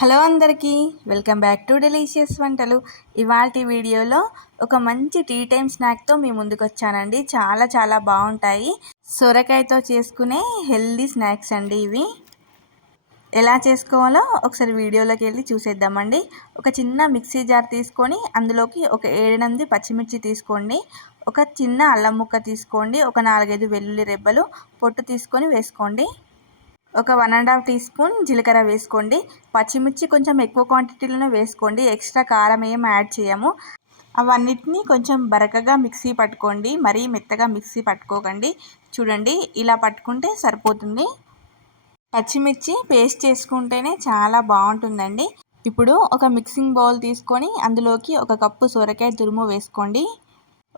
Hello అందరికీ welcome back to delicious వంటలు. ఇవాళ వీడియోలో ఒక మంచి టీ టైం స్నాక్తో మీ ముందుకు వచ్చానండి చాలా చాలా బాగుంటాయి. సొరకాయతో చేసుకునే హెల్దీ స్నాక్స్ అండి ఇవి. ఎలా చేసుకోవాలో ఒకసారి వీడియోలోకి వెళ్ళి చూసేద్దామండి. ఒక చిన్న మిక్సీ జార్ తీసుకొని అందులోకి ఒక ఏడెనిమిది పచ్చిమిర్చి తీసుకోండి. ఒక చిన్న అల్లం ముక్క తీసుకోండి. ఒక నాలుగైదు వెల్లుల్లి రెబ్బలు పొట్టు తీసుకొని వేసుకోండి. ఒక one and half teaspoon జీలకర్ర వేసుకోండి. పచ్చిమిర్చి కొంచెం ఎక్కువ క్వాంటిటీలోనే వేసుకోండి. ఎక్స్ట్రా కారం ఏం యాడ్ చేయము. అవన్నిటిని కొంచెం బరకగా మిక్సీ పట్టుకోండి. మరీ మెత్తగా మిక్సీ పట్టుకోకండి. చూడండి ఇలా పట్టుకుంటే సరిపోతుంది. పచ్చిమిర్చి పేస్ట్ చేసుకుంటేనే చాలా బాగుంటుందండి. ఇప్పుడు ఒక మిక్సింగ్ బౌల్ తీసుకొని అందులోకి ఒక కప్పు సొరకాయ తురుము వేసుకోండి.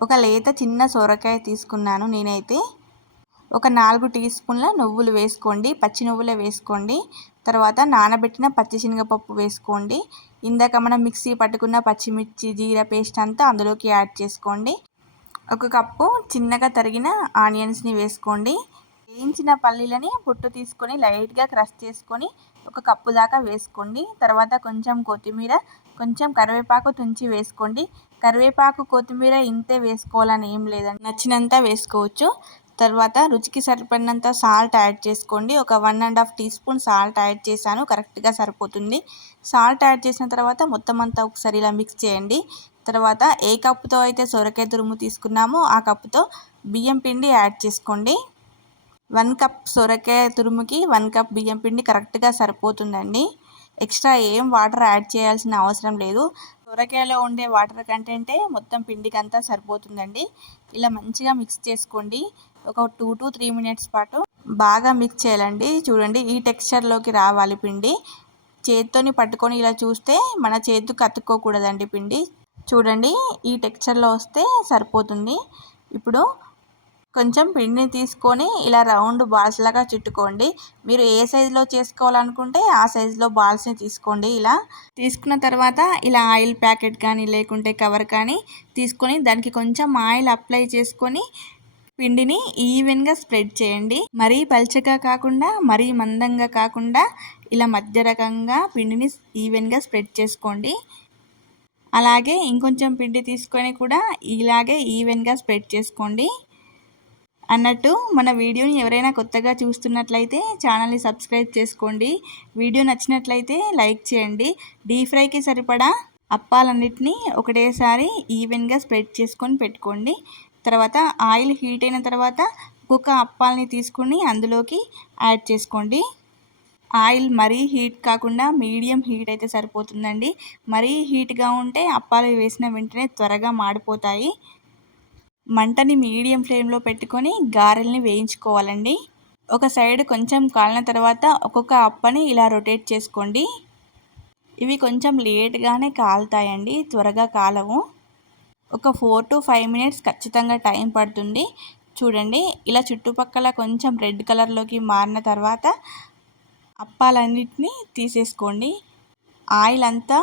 ఒక లేత చిన్న సొరకాయ తీసుకున్నాను నేనైతే. ఒక నాలుగు టీ స్పూన్ల నువ్వులు వేసుకోండి పచ్చి నువ్వులే వేసుకోండి. తర్వాత నానబెట్టిన పచ్చిశనగపప్పు వేసుకోండి. ఇందాక మనం మిక్సీ పట్టుకున్న పచ్చిమిర్చి జీరా పేస్ట్ అంతా అందులోకి యాడ్ చేసుకోండి. ఒక కప్పు చిన్నగా తరిగిన ఆనియన్స్ని వేసుకోండి. వేయించిన పల్లీలని పుట్టు తీసుకొని లైట్గా క్రష్ చేసుకొని ఒక కప్పు దాకా వేసుకోండి. తర్వాత కొంచెం కొత్తిమీర కొంచెం కరివేపాకు తుంచి వేసుకోండి. కరివేపాకు కొత్తిమీర ఇంతే వేసుకోవాలని ఏం లేదండి. నచ్చినంత వేసుకోవచ్చు. తర్వాత రుచికి సరిపడినంత సాల్ట్ యాడ్ చేసుకోండి. ఒక one and half teaspoon salt add చేశాను. కరెక్ట్గా సరిపోతుంది. సాల్ట్ యాడ్ చేసిన తర్వాత మొత్తం అంతా ఒకసారి ఇలా మిక్స్ చేయండి. తర్వాత ఏ కప్పుతో అయితే సొరకాయ తురుము తీసుకున్నామో ఆ కప్పుతో బియ్యం పిండి యాడ్ చేసుకోండి. వన్ కప్ సొరకాయ తురుముకి వన్ కప్ బియ్యం పిండి కరెక్ట్గా సరిపోతుందండి. ఎక్స్ట్రా ఏం వాటర్ యాడ్ చేయాల్సిన అవసరం లేదు. సొరకాయలో ఉండే వాటర్ కంటెంటే మొత్తం పిండికి అంతా సరిపోతుందండి. ఇలా మంచిగా మిక్స్ చేసుకోండి. ఒక టూ టు త్రీ మినిట్స్ పాటు బాగా మిక్స్ చేయాలండి. చూడండి ఈ టెక్స్చర్లోకి రావాలి పిండి. చేత్తోని పట్టుకొని ఇలా చూస్తే మన చేతికి అతుక్కోకూడదండి పిండి. చూడండి ఈ టెక్స్చర్లో వస్తే సరిపోతుంది. ఇప్పుడు కొంచెం పిండిని తీసుకొని ఇలా రౌండ్ బాల్స్ లాగా చుట్టుకోండి. మీరు ఏ సైజులో చేసుకోవాలనుకుంటే ఆ సైజులో బాల్స్ని తీసుకోండి ఇలా. తీసుకున్న తర్వాత ఇలా ఆయిల్ ప్యాకెట్ కానీ లేకుంటే కవర్ కానీ తీసుకొని దానికి కొంచెం ఆయిల్ అప్లై చేసుకొని పిండిని ఈవెన్గా స్ప్రెడ్ చేయండి. మరీ పల్చగా కాకుండా మరీ మందంగా కాకుండా ఇలా మధ్య రకంగా పిండిని ఈవెన్గా స్ప్రెడ్ చేసుకోండి. అలాగే ఇంకొంచెం పిండి తీసుకొని కూడా ఇలాగే ఈవెన్గా స్ప్రెడ్ చేసుకోండి. అన్నట్టు మన వీడియోని ఎవరైనా కొత్తగా చూస్తున్నట్లయితే ఛానల్ని సబ్స్క్రైబ్ చేసుకోండి. వీడియో నచ్చినట్లయితే లైక్ చేయండి. డీప్ ఫ్రైకి సరిపడా అప్పాలన్నిటినీ ఒకటేసారి ఈవెన్గా స్ప్రెడ్ చేసుకొని పెట్టుకోండి. తర్వాత ఆయిల్ హీట్ అయిన తర్వాత ఒక్కొక్క అప్పాలని తీసుకుని అందులోకి యాడ్ చేసుకోండి. ఆయిల్ మరీ హీట్ కాకుండా మీడియం హీట్ అయితే సరిపోతుందండి. మరీ హీట్గా ఉంటే అప్పాలు వేసిన వెంటనే త్వరగా మాడిపోతాయి. మంటని మీడియం ఫ్లేమ్లో పెట్టుకొని గారెల్ని వేయించుకోవాలండి. ఒక సైడ్ కొంచెం కాలిన తర్వాత ఒక్కొక్క అప్పని ఇలా రొటేట్ చేసుకోండి. ఇవి కొంచెం లేట్గానే కాలుతాయండి త్వరగా కాలవు. ఒక ఫోర్ టు ఫైవ్ మినిట్స్ ఖచ్చితంగా టైం పడుతుంది. చూడండి ఇలా చుట్టుపక్కల కొంచెం రెడ్ కలర్లోకి మారిన తర్వాత అప్పాలన్నిటినీ తీసేసుకోండి. ఆయిల్ అంతా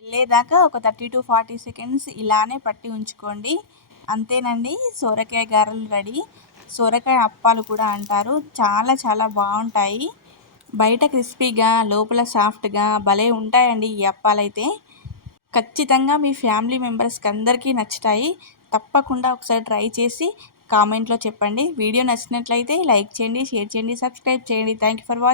వెళ్ళేదాకా ఒక థర్టీ టు ఫార్టీ సెకండ్స్ ఇలానే పట్టి ఉంచుకోండి. అంతేనండి. సోరకాయ గారెలు రెడీ. సోరకాయ అప్పాలు కూడా అంటారు. చాలా చాలా బాగుంటాయి. బయట క్రిస్పీగా లోపల సాఫ్ట్గా భలే ఉంటాయండి ఈ అప్పాలైతే. ఖచ్చితంగా మీ ఫ్యామిలీ మెంబర్స్కి అందరికీ నచ్చుతాయి. తప్పకుండా ఒకసారి ట్రై చేసి కామెంట్లో చెప్పండి. వీడియో నచ్చినట్లయితే లైక్ చేయండి షేర్ చేయండి సబ్స్క్రైబ్ చేయండి. Thank you for watching